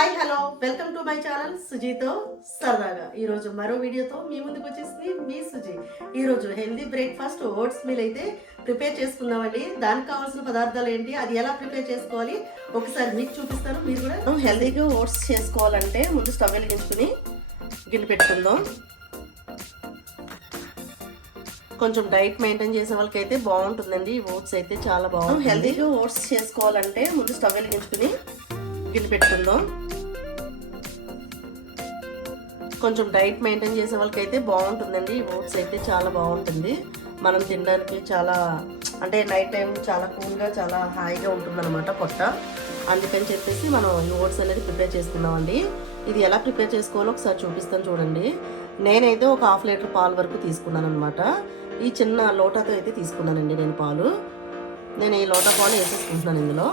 Hi hello welcome to my channel సుజీతో సరదాగా. ఈరోజు మరో వీడియోతో మీ ముందుకు వచ్చేసింది మీ సుజీ. ఈరోజు హెల్దీ బ్రేక్ఫాస్ట్ ఓట్స్ మీల్ అయితే ప్రిపేర్ చేసుకుందామండి. దానికి కావాల్సిన పదార్థాలు ఏంటి, అది ఎలా ప్రిపేర్ చేసుకోవాలి ఒకసారి మీకు చూపిస్తాను. మీరు కూడా హెల్దీగా ఓట్స్ చేసుకోవాలంటే ముందు స్టవ్ వెలిగించుకుని గిన్నె పెట్టుకుందాం. కొంచెం డైట్ మెయింటైన్ చేసే వాళ్ళకి అయితే బాగుంటుందండి. ఓట్స్ అయితే చాలా బాగుంటుంది. హెల్దీగా ఓట్స్ చేసుకోవాలంటే ముందు స్టవ్ వెలిగించుకుని గిన్నె పెట్టుకుందాం. కొంచెం డైట్ మెయింటైన్ చేసే వాళ్ళకి అయితే బాగుంటుందండి. ఓట్స్ అయితే చాలా బాగుంటుంది. మనం తినడానికి చాలా అంటే నైట్ టైం చాలా కూల్గా చాలా హాయిగా ఉంటుందన్నమాట పొట్ట. అందుకని చెప్పేసి మనం ఈ ఓట్స్ అనేది ప్రిపేర్ చేసుకుందామండి. ఇది ఎలా ప్రిపేర్ చేసుకోవాలో ఒకసారి చూపిస్తాను చూడండి. నేనైతే ఒక 1/2 లీటర్ పాలు వరకు తీసుకున్నాను అనమాట. ఈ చిన్న లోటాతో అయితే తీసుకున్నానండి నేను పాలు. నేను ఈ లోటా పాలు వేసేసుకుంటున్నాను ఇందులో.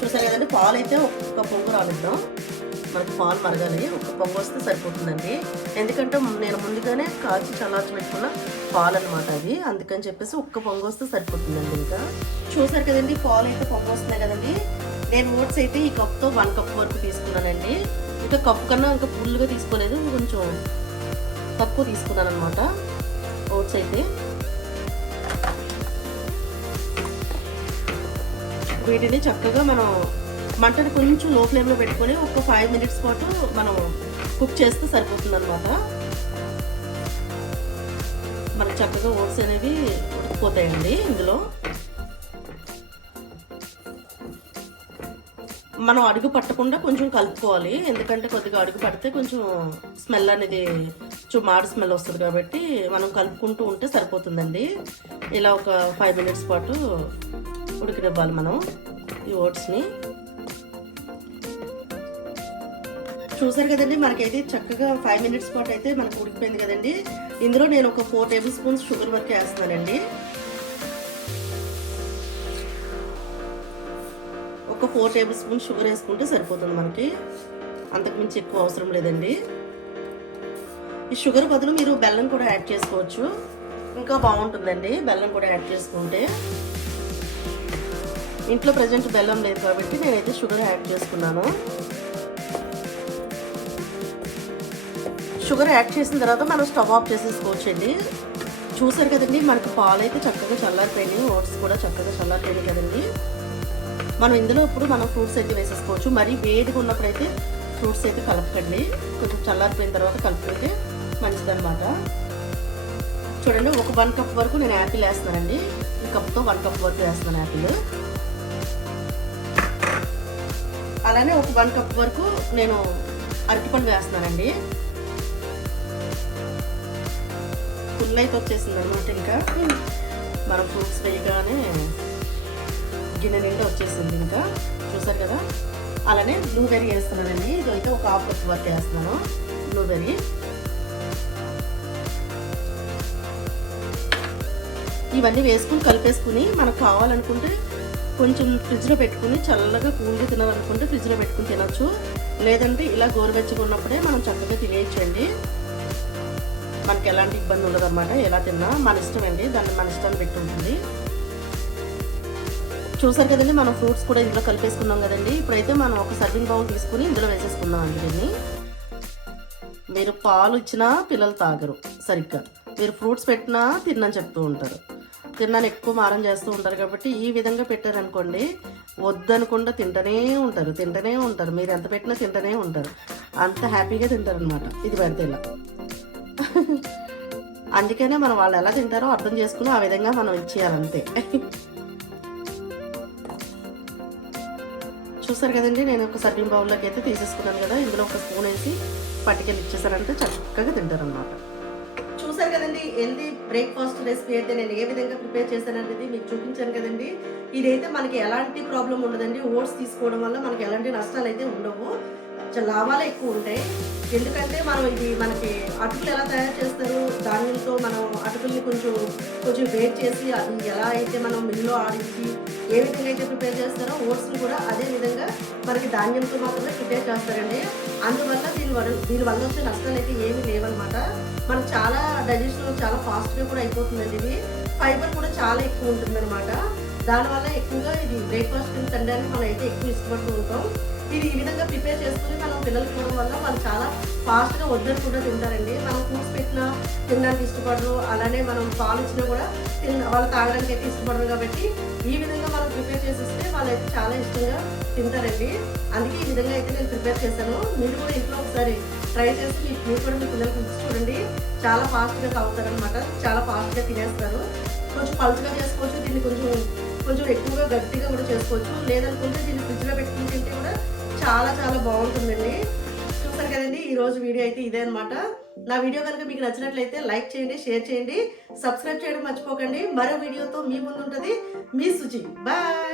చూసారు కదండి, పాలు అయితే ఒక్క పొంగు రానిద్దాం. మనకి పాలు మరగాలి, ఒక్క పొంగు వస్తే సరిపోతుందండి. ఎందుకంటే నేను ముందుగానే కాచి చల్లార్చి పెట్టుకున్న పాలు అనమాట అది. అందుకని చెప్పేసి ఒక్క పొంగు వస్తే సరిపోతుందండి. ఇంకా చూసారు కదండి, పాలు అయితే పొంగు వస్తున్నాయి కదండి. నేను ఓట్స్ అయితే ఈ కప్తో 1 కప్ వరకు తీసుకున్నానండి. ఇంకా కప్పు కన్నా ఇంకా ఫుల్గా తీసుకోలేదు, కొంచెం తక్కువ తీసుకున్నాను అనమాట ఓట్స్ అయితే. వీటిని చక్కగా మనం మంటని కొంచెం లో ఫ్లేమ్లో పెట్టుకొని ఒక 5 మినిట్స్ పాటు మనం కుక్ చేస్తే సరిపోతుంది అనమాట. మనకు చక్కగా ఓట్స్ అనేవి ఉడికిపోతాయండి. ఇందులో మనం అడుగు పట్టకుండా కొంచెం కలుపుకోవాలి. ఎందుకంటే కొద్దిగా అడుగు పడితే కొంచెం స్మెల్ అనేది మాడు స్మెల్ వస్తుంది కాబట్టి మనం కలుపుకుంటూ ఉంటే సరిపోతుందండి. ఇలా ఒక 5 మినిట్స్ పాటు ఉడికినివ్వాలి మనం ఈ ఓట్స్ని. చూసారు కదండి, మనకైతే చక్కగా 5 మినిట్స్ పాటు అయితే మనకు ఉడికిపోయింది కదండి. ఇందులో నేను ఒక 4 టేబుల్ స్పూన్స్ షుగర్ వరకు వేస్తున్నానండి. ఒక 4 టేబుల్ స్పూన్స్ షుగర్ వేసుకుంటే సరిపోతుంది మనకి, అంతకుమించి ఎక్కువ అవసరం లేదండి. ఈ షుగర్ బదులు మీరు బెల్లం కూడా యాడ్ చేసుకోవచ్చు, ఇంకా బాగుంటుందండి బెల్లం కూడా యాడ్ చేసుకుంటే. ఇంట్లో ప్రజెంట్ బెల్లం లేదు కాబట్టి నేనైతే షుగర్ యాడ్ చేసుకున్నాను. షుగర్ యాడ్ చేసిన తర్వాత మనం స్టవ్ ఆఫ్ చేసేసుకోవచ్చండి. చూసారు కదండి, మనకి పాలు అయితే చక్కగా చల్లారిపోయినాయి, ఓట్స్ కూడా చక్కగా చల్లారిపోయినాయి కదండి. మనం ఇందులో ఇప్పుడు మనం ఫ్రూట్స్ అయితే వేసేసుకోవచ్చు. మరీ వేడిగా ఉన్నప్పుడు అయితే ఫ్రూట్స్ అయితే కలపకండి, కొంచెం చల్లారిపోయిన తర్వాత కలుపుకుంటే మంచిదన్నమాట. చూడండి, ఒక 1 కప్ వరకు నేను యాపిల్ వేస్తున్నానండి. ఈ కప్తో 1 కప్ వరకు వేస్తున్నాను యాపిల్. అలానే ఒక 1 కప్ వరకు నేను అరటిపండు వేస్తున్నానండి. ఫుల్ అయితే వచ్చేసింది అనమాట. ఇంకా మనం ఫ్రూట్స్ వేయగానే గిన్నె నిండా వచ్చేసింది. ఇంకా చూసారు కదా. అలానే బ్లూబెర్రీ వేస్తున్నానండి. ఇది అయితే ఒక 1/2 కప్ వరకు వేస్తున్నాను బ్లూబెర్రీ. ఇవన్నీ వేసుకుని కలిపేసుకుని మనకు కావాలనుకుంటే కొంచెం ఫ్రిడ్జ్లో పెట్టుకుని చల్లగా కూల్గా తినాలనుకుంటే ఫ్రిడ్జ్లో పెట్టుకుని తినొచ్చు. లేదంటే ఇలా గోరువెచ్చగా ఉన్నప్పుడే మనం చక్కగా తినేయచ్చండి. మనకి ఎలాంటి ఇబ్బంది ఉండదు అనమాట. ఎలా తిన్నా మన ఇష్టం అండి, దాన్ని మన ఇష్టాన్ని పెట్టి ఉంటుంది. చూసారు కదండి, మనం ఫ్రూట్స్ కూడా ఇందులో కలిపేసుకున్నాం కదండి. ఇప్పుడైతే మనం ఒక సర్వింగ్ బౌల్ తీసుకుని ఇందులో వేసేసుకుందాం అండి. దీన్ని మీరు పాలు ఇచ్చినా పిల్లలు తాగరు సరిగ్గా, మీరు ఫ్రూట్స్ పెట్టినా తిన్నని చెప్తూ ఉంటారు, తిన్నాను ఎక్కువ మారం చేస్తూ ఉంటారు. కాబట్టి ఈ విధంగా పెట్టారనుకోండి, వద్దనుకుండా తింటూనే ఉంటారు. మీరు ఎంత పెట్టినా తింటూనే ఉంటారు. అంత హ్యాపీగా తింటారనమాట ఇది పెడితే ఇలా. అందుకనే మనం వాళ్ళు ఎలా తింటారో అర్థం చేసుకుని ఆ విధంగా మనం ఇచ్చేయాలంతే. చూసారు కదండి, నేను ఒక సర్వింగ్ బౌల్లోకి అయితే తీసేసుకున్నాను కదా. ఇందులో ఒక స్పూన్ వేసి పట్టుకెళ్ళి ఇచ్చేసారంటే చక్కగా తింటారనమాట. చూసారు కదండి, హెల్దీ బ్రేక్ఫాస్ట్ రెసిపీ అయితే నేను ఏ విధంగా ప్రిపేర్ చేశాననేది మీకు చూపించాను కదండి. ఇదైతే మనకి ఎలాంటి ప్రాబ్లం ఉండదండి. ఓట్స్ తీసుకోవడం వల్ల మనకి ఎలాంటి నష్టాలు అయితే ఉండవు, లాభాలే ఎక్కువ ఉంటాయి. ఎందుకంటే మనం ఇది మనకి అటుకులు ఎలా తయారు చేస్తారు, ధాన్యంతో మనం అటుకుల్ని కొంచెం వేట్ చేసి అది ఎలా అయితే మనం మిల్లో ఆడించి ఏ విధంగా అయితే ప్రిపేర్ చేస్తారో ఓట్స్ని కూడా అదే విధంగా మనకి ధాన్యంతో మాత్రమే ప్రిపేర్ చేస్తారండి. అందువల్ల దీనివల్ల వచ్చే నష్టాలు అయితే ఏమీ లేవన్నమాట. మనకు చాలా డైజెషన్ చాలా ఫాస్ట్గా కూడా అయిపోతుందండి ఇది. ఫైబర్ కూడా చాలా ఎక్కువ ఉంటుందన్నమాట. దానివల్ల ఎక్కువగా ఇది బ్రేక్ఫాస్ట్ కింద తినడానికి మనం అయితే ఎక్కువ ఇష్టపడుతూ ఉంటాం. ఇది ఈ విధంగా ప్రిపేర్ చేసుకుని మనం పిల్లలకి ఇవ్వడం వల్ల వాళ్ళు చాలా ఫాస్ట్గా వద్దని కూడా తింటారండి. మనం ఫ్రూట్స్ పెట్టినా తినడానికి ఇష్టపడరు, అలానే మనం పాలు ఇచ్చినా కూడా వాళ్ళు తాగడానికి అయితే ఇష్టపడరు. కాబట్టి ఈ విధంగా మనం ప్రిపేర్ చేసిస్తే వాళ్ళు అయితే చాలా ఇష్టంగా తింటారండి. అందుకే ఈ విధంగా అయితే నేను ప్రిపేర్ చేశాను. మీరు కూడా ఇంట్లో ఒకసారి ట్రై చేసి మీరు కూడా మీ పిల్లలకి ఇచ్చి చూడండి. చాలా ఫాస్ట్గా తాగుతారనమాట, చాలా ఫాస్ట్గా తినేస్తారు. కొంచెం పలుచగా చేసుకోవచ్చు, దీన్ని కొంచెం ఎక్కువగా గట్టిగా కూడా చేసుకోవచ్చు. లేదనుకుంటే దీన్ని ఫ్రిడ్జ్లో పెట్టుకుని తింటే కూడా చాలా చాలా బాగుంటుందండి. చూసారు కదండి, ఈరోజు వీడియో అయితే ఇదే అనమాట. నా వీడియో కనుక మీకు నచ్చినట్లయితే లైక్ చేయండి, షేర్ చేయండి, సబ్స్క్రైబ్ చేయడం మర్చిపోకండి. మరో వీడియోతో మీ ముందు ఉంటుంది మీ సుజి. బాయ్.